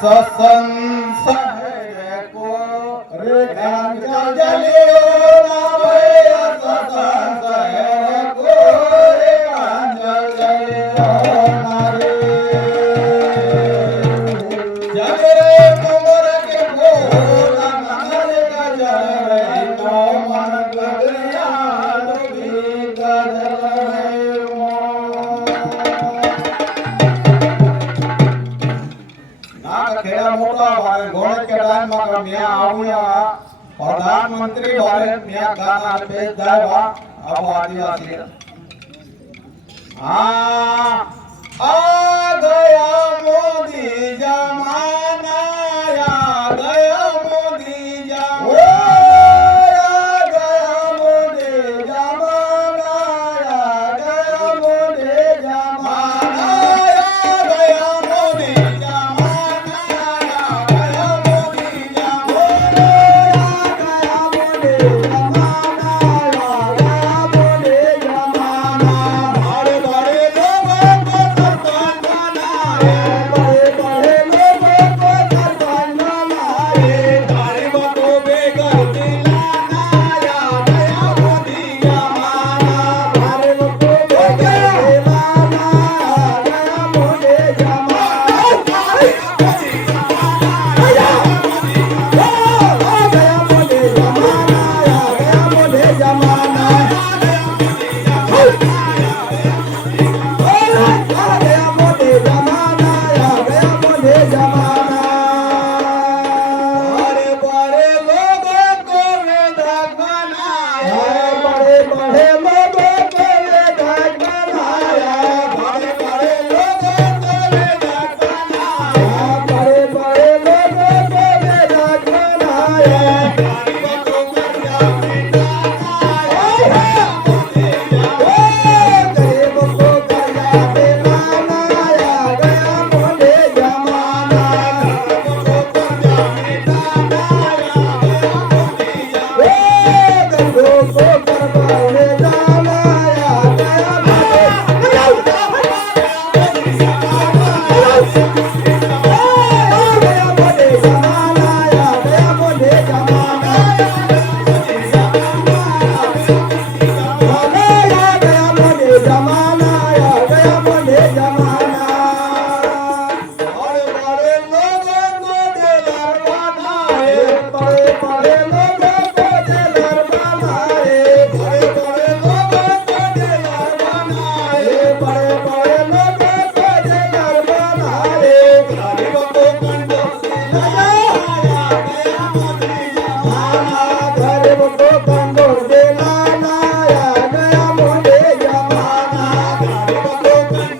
संसार को रे गंगा जलियो ना भैया संसार को रे गंगा जलियो ना रे जले मोर के भोला नगर का जल रे नो मन गगरिया डूबी गजल रे मो नाग खेड़ा मोटा भाई घोड़े के टाइम में मियां आऊया प्रधानमंत्री वाले मियां गाना पे जाएगा अब आदिवासी आ गया मोदी जमाना आ गया मोदी जमाना आ गया मोदी जमाना आ गया मोदी जमाना आ गया मोदी जमाना आ गया मोदी जमाना आ गया मोदी जमाना आ गया मोदी जमाना बड़े बड़े लोगों को सरपंच बनाए बड़े बड़े लोगों को सरपंच बनाए गरीबों को बेघर दिलाना आ गया मोदी जमाना गरीबों को बेघर दिलाना आ गया मोदी जमाना आ गया मोदी जमाना आ गया मोदी जमाना बड़े बड़े लोगों को वेधक बनाया बड़े बड़े लोगों को वेधक बनाया बड़े बड़े लोगों को वेधक बनाया बड़े बड़े लोगों को वेधक बनाया गरीबों को कर्जा दिलाना गरीबों को कर्जा दिलाना आ गया मोदी जमाना गरीबों को कर्जा दिलाना आ गया मोदी जमाना गरीबों को कर्जा दिलाना आ गया गरीबों को